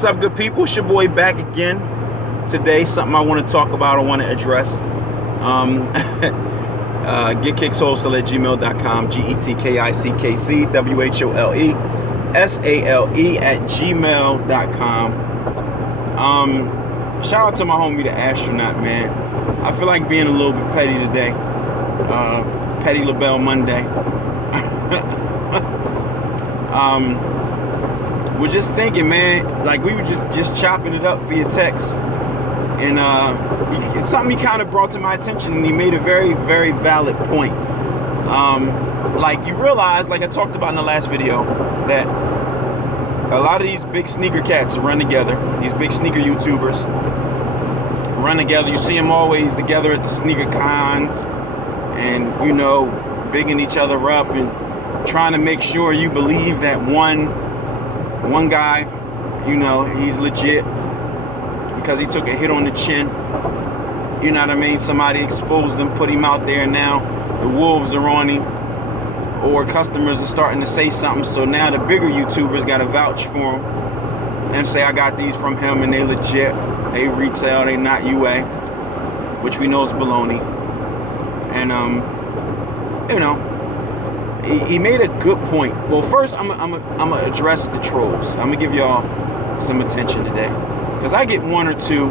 What's up, good people? It's your boy back again. Today, something I want to talk about, I want to address. getkickswholesale@gmail.com, getkickswholesale@gmail.com. Shout out to my homie, the astronaut, man. I feel like being a little bit petty today. Petty LaBelle Monday. We're just thinking, man, like we were just chopping it up via text, and it's something he kind of brought to my attention, and he made a very, very valid point. Like, you realize, like I talked about in the last video, that a lot of these big sneaker cats run together. These big sneaker YouTubers run together. You see them always together at the sneaker cons, and you know, bigging each other up and trying to make sure you believe that one guy, you know, he's legit because he took a hit on the chin. You know what I mean? Somebody exposed him, put him out there. Now the wolves are on him, or customers are starting to say something. So now the bigger YouTubers got to vouch for him and say, I got these from him and they legit. They retail, they not UA, which we know is baloney. And you know, he made a good point. Well, first I'm gonna address the trolls. I'm gonna give y'all some attention today, because I get one or two,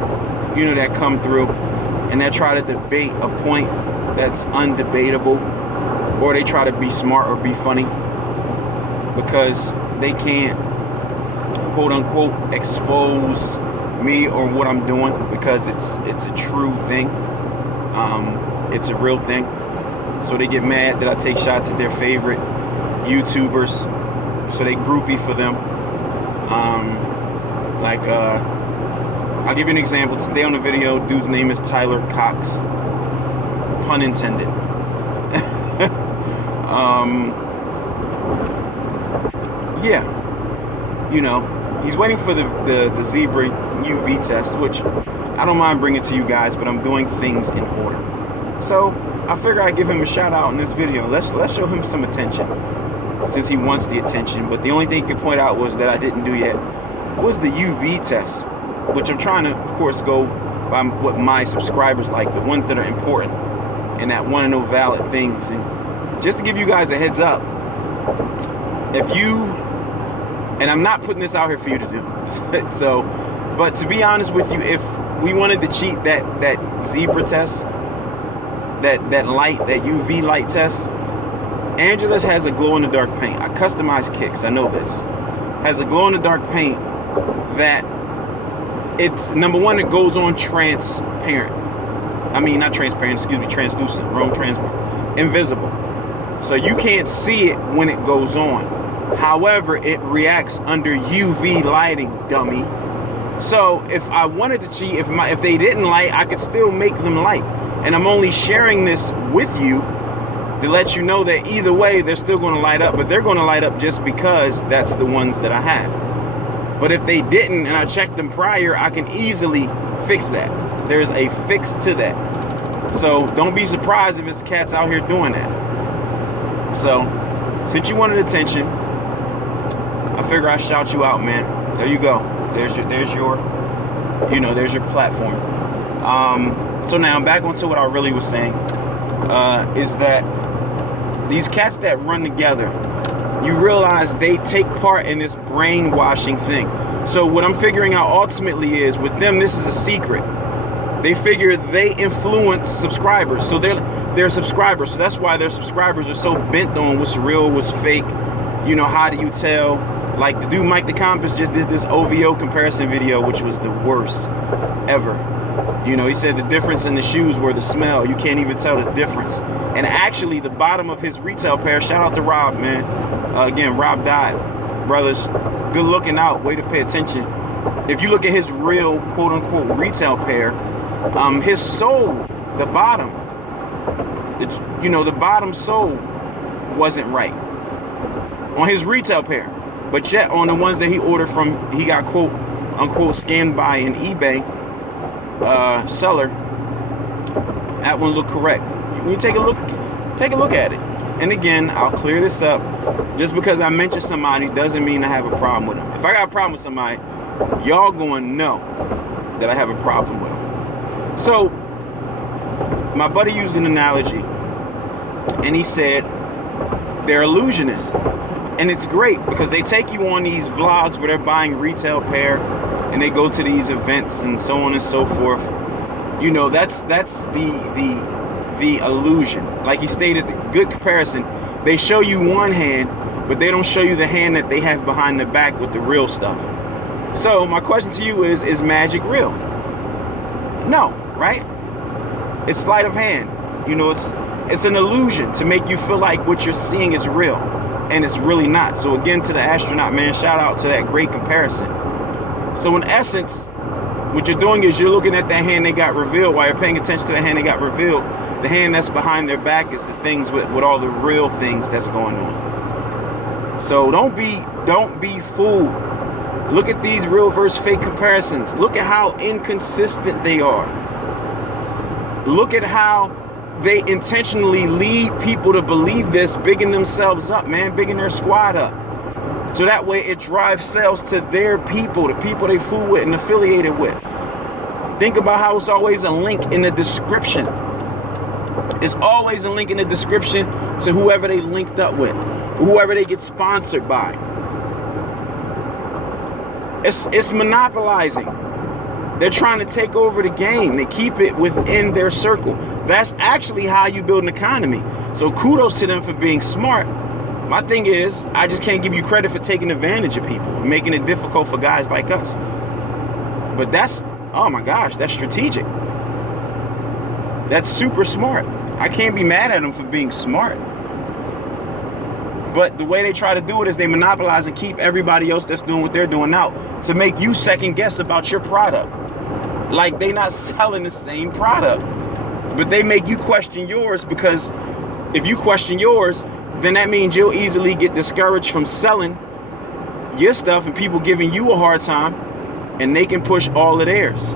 you know, that come through and that try to debate a point that's undebatable, or they try to be smart or be funny because they can't, quote unquote, expose me or what I'm doing, because it's a true thing. It's a real thing. So they get mad that I take shots at their favorite YouTubers, so they groupie for them. I'll give you an example. Today on the video, dude's name is Tyler Cox. Pun intended. Yeah, you know, he's waiting for the zebra UV test, which I don't mind bringing to you guys, but I'm doing things in order. So I figure I'd give him a shout out in this video. Let's show him some attention, since he wants the attention. But the only thing he could point out was that I didn't do yet was the UV test, which I'm trying to, of course, go by what my subscribers like, the ones that are important and that want to know valid things. And just to give you guys a heads up, if you, and I'm not putting this out here for you to do, so, but to be honest with you, if we wanted to cheat that zebra test, that light, that UV light test, Angela's has a glow-in-the-dark paint. I customize kicks, I know this. Has a glow-in-the-dark paint that it's, number one, it goes on transparent. I mean, not transparent, excuse me, translucent, wrong, transparent, invisible. So you can't see it when it goes on. However, it reacts under UV lighting, dummy. So if I wanted to cheat, if they didn't light, I could still make them light. And I'm only sharing this with you to let you know that either way, they're still going to light up, but they're going to light up just because that's the ones that I have. But if they didn't, and I checked them prior, I can easily fix that. There's a fix to that. So don't be surprised if it's cats out here doing that. So since you wanted attention, I figure I'd shout you out, man. There you go. There's your platform. So now back onto what I really was saying, is that these cats that run together, you realize they take part in this brainwashing thing. So what I'm figuring out ultimately is, with them, this is a secret. They figure they influence subscribers. So they're subscribers. So that's why their subscribers are so bent on what's real, what's fake. You know, how do you tell? Like the dude Mike the Compass just did this OVO comparison video, which was the worst ever. You know, he said the difference in the shoes were the smell. You can't even tell the difference. And actually, the bottom of his retail pair, shout out to Rob, man. Again, Rob died. Brothers, good looking out. Way to pay attention. If you look at his real, quote unquote, retail pair, his sole, the bottom, the bottom sole wasn't right on his retail pair. But yet on the ones that he ordered from, he got, quote unquote, scanned by an eBay seller, that one looked correct. When you take a look at it. And again, I'll clear this up. Just because I mention somebody doesn't mean I have a problem with them. If I got a problem with somebody, y'all going to know that I have a problem with them. So my buddy used an analogy, and he said they're illusionists. And it's great because they take you on these vlogs where they're buying retail pair, and they go to these events and so on and so forth. You know, that's the illusion. Like he stated, the good comparison. They show you one hand, but they don't show you the hand that they have behind the back with the real stuff. So my question to you is magic real? No, right? It's sleight of hand. You know, it's an illusion to make you feel like what you're seeing is real, and it's really not. So again, to the astronaut, man, shout out to that great comparison. So in essence, what you're doing is you're looking at that hand they got revealed. While you're paying attention to the hand they got revealed, the hand that's behind their back is the things with all the real things that's going on. So don't be fooled. Look at these real versus fake comparisons. Look at how inconsistent they are. Look at how they intentionally lead people to believe this, bigging themselves up, man, bigging their squad up. So that way it drives sales to their people, the people they fool with and affiliated with. Think about how it's always a link in the description. It's always a link in the description to whoever they linked up with, whoever they get sponsored by. It's monopolizing. They're trying to take over the game. They keep it within their circle. That's actually how you build an economy. So kudos to them for being smart. My thing is, I just can't give you credit for taking advantage of people, making it difficult for guys like us. But that's, oh my gosh, that's strategic. That's super smart. I can't be mad at them for being smart. But the way they try to do it is they monopolize and keep everybody else that's doing what they're doing out to make you second guess about your product. Like they not selling the same product, but they make you question yours, because if you question yours, then that means you'll easily get discouraged from selling your stuff and people giving you a hard time, and they can push all of theirs.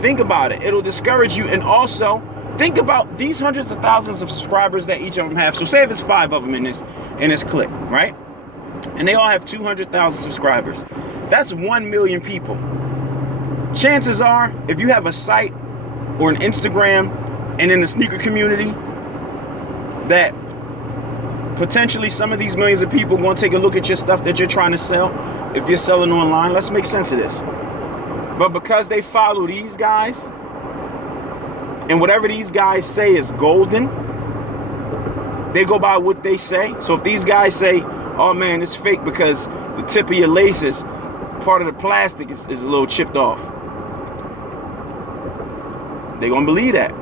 Think about it. It'll discourage you. And also think about these hundreds of thousands of subscribers that each of them have. So say if it's 5 of them in this clip, right? And they all have 200,000 subscribers. That's 1 million people. Chances are, if you have a site or an Instagram and in the sneaker community, that potentially some of these millions of people are going to take a look at your stuff that you're trying to sell. If you're selling online, let's make sense of this. But because they follow these guys, and whatever these guys say is golden, they go by what they say. So if these guys say, oh man, it's fake because the tip of your laces, part of the plastic is a little chipped off, they're gonna believe that.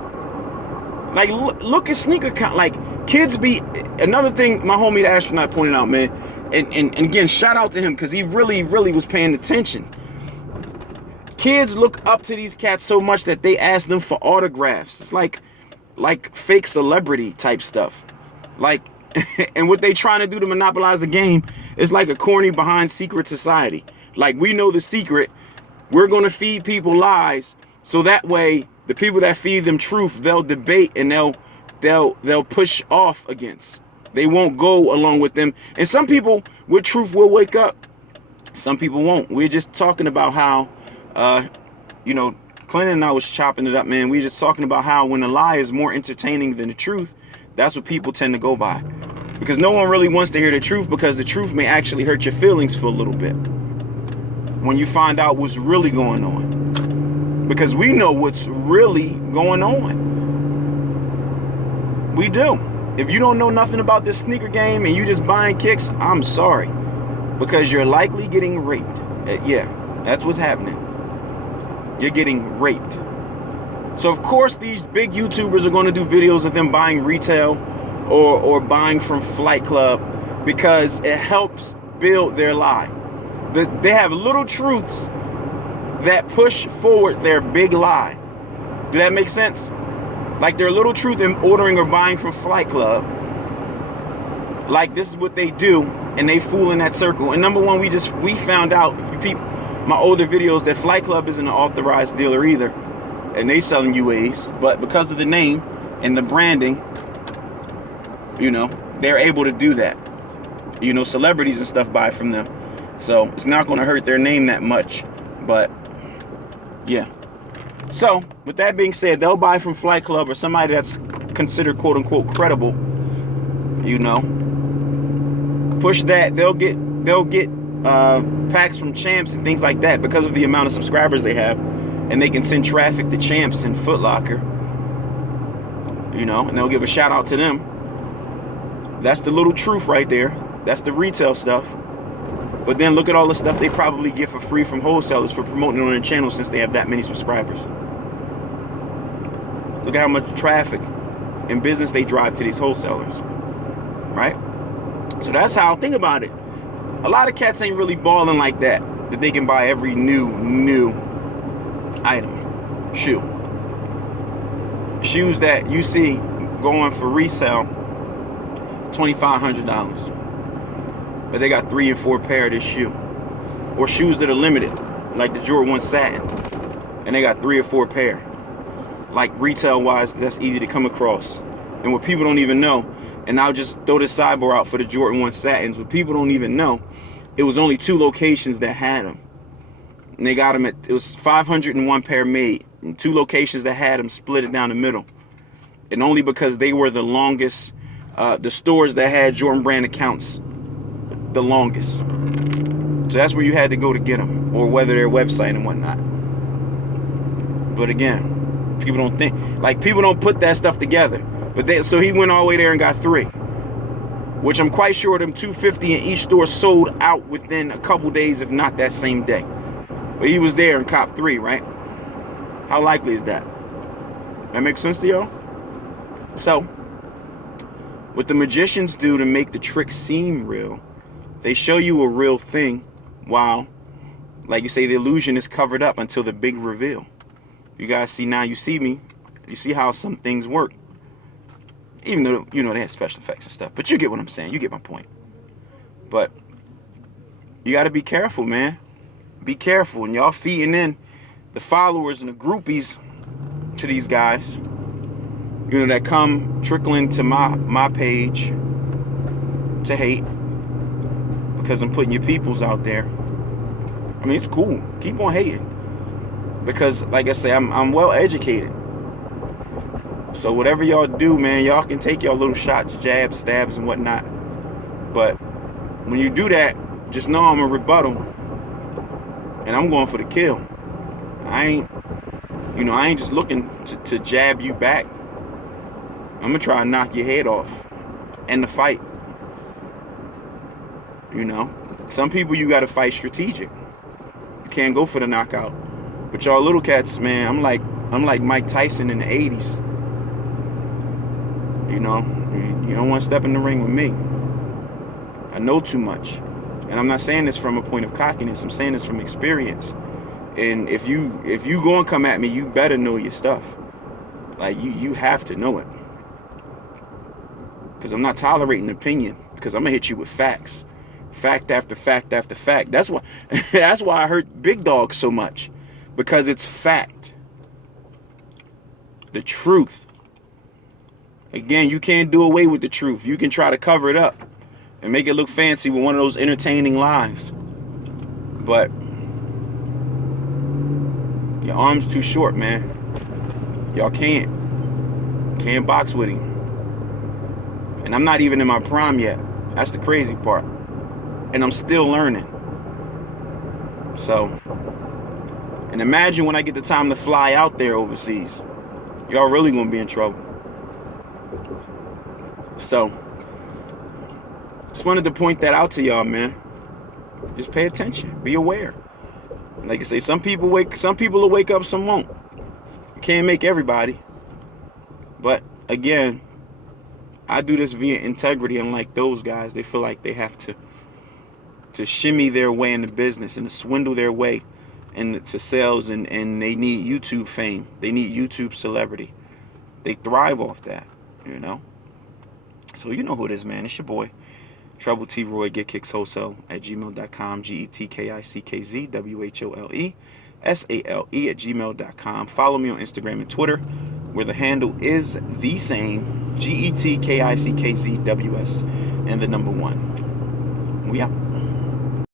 Like, look at sneaker count. Like, kids be, another thing my homie the astronaut pointed out, man, and again, shout out to him, because he really was paying attention. Kids look up to these cats so much that they ask them for autographs. It's like fake celebrity type stuff. Like, and what they trying to do to monopolize the game is like a corny behind secret society. Like, we know the secret. We're going to feed people lies, so that way the people that feed them truth, they'll debate and they'll push off against. They won't go along with them. And some people with truth will wake up. Some people won't. We're just talking about how, you know, Clinton and I was chopping it up, man. We were just talking about how when a lie is more entertaining than the truth, that's what people tend to go by. Because no one really wants to hear the truth, because the truth may actually hurt your feelings for a little bit when you find out what's really going on. Because we know what's really going on. We do. If you don't know nothing about this sneaker game and you just buying kicks, I'm sorry. Because you're likely getting raped. Yeah, that's what's happening. You're getting raped. So of course these big YouTubers are going to do videos of them buying retail or buying from Flight Club, because it helps build their lie. They have little truths that push forward their big lie. Does that make sense? Like their little truth in ordering or buying from Flight Club. Like, this is what they do, and they fool in that circle. And number one, we found out, if you peep my older videos, that Flight Club isn't an authorized dealer either, and they selling UAs. But because of the name and the branding, you know, they're able to do that. You know, celebrities and stuff buy from them. So it's not going to hurt their name that much. But yeah. So with that being said, they'll buy from Flight Club or somebody that's considered quote unquote credible. You know, push that. They'll get packs from Champs and things like that because of the amount of subscribers they have, and they can send traffic to Champs and Foot Locker. You know, and they'll give a shout out to them. That's the little truth right there. That's the retail stuff. But then look at all the stuff they probably get for free from wholesalers for promoting it on their channel since they have that many subscribers. Look at how much traffic and business they drive to these wholesalers. Right? So that's how, think about it. A lot of cats ain't really balling like that they can buy every new item. Shoes that you see going for resale $2,500. But they got 3 and 4 pair of this shoe. Or shoes that are limited, like the Jordan 1 Satin. And they got 3 or 4 pair. Like retail wise, that's easy to come across. And what people don't even know, and I'll just throw this sidebar out for the Jordan 1 Satins, what people don't even know, it was only 2 locations that had them. And they got them at, it was 501 pair made. And 2 locations that had them split it down the middle. And only because they were the longest, the stores that had Jordan brand accounts the longest. So that's where you had to go to get them, or whether their website and whatnot. But again, people don't think, like, people don't put that stuff together. But so he went all the way there and got 3, which I'm quite sure them 250 in each store sold out within a couple days, if not that same day. But he was there and copped 3, right? How likely is that? That makes sense to y'all? So, what the magicians do to make the trick seem real, they show you a real thing while, like you say, the illusion is covered up until the big reveal. You guys see now, you see me, you see how some things work. Even though, you know, they had special effects and stuff. But you get what I'm saying. You get my point. But you got to be careful, man. Be careful. And y'all feeding in the followers and the groupies to these guys, you know, that come trickling to my page to hate because I'm putting your peoples out there. I mean, it's cool. Keep on hating. Because, like I say, I'm well educated. So whatever y'all do, man, y'all can take y'all little shots, jabs, stabs, and whatnot. But when you do that, just know I'm a rebuttal. And I'm going for the kill. I ain't just looking to jab you back. I'm going to try and knock your head off. End the fight. You know? Some people you got to fight strategic. You can't go for the knockout. But y'all little cats, man, I'm like Mike Tyson in the 80s. You know, you don't want to step in the ring with me. I know too much. And I'm not saying this from a point of cockiness. I'm saying this from experience. And if you go and come at me, you better know your stuff. Like, you have to know it. Because I'm not tolerating opinion. Because I'm going to hit you with facts. Fact after fact after fact. That's why I hurt Big Dog so much. Because it's fact. The truth. Again, you can't do away with the truth. You can try to cover it up and make it look fancy with one of those entertaining lies. But your arm's too short, man. Y'all can't box with him. And I'm not even in my prime yet. That's the crazy part. And I'm still learning. So, and imagine when I get the time to fly out there overseas. Y'all really gonna be in trouble. So, just wanted to point that out to y'all, man. Just pay attention. Be aware. Like I say, some people will wake up, some won't. You can't make everybody. But again, I do this via integrity, unlike those guys. They feel like they have to shimmy their way into business and to swindle their way into sales, and they need YouTube fame. They need YouTube celebrity. They thrive off that, you know? So you know who it is, man. It's your boy, Trouble T Roy, getkickswholesale@gmail.com, GETKICKZWHOLESALE@gmail.com. Follow me on Instagram and Twitter, where the handle is the same, GETKICKZWS and the number 1. We out.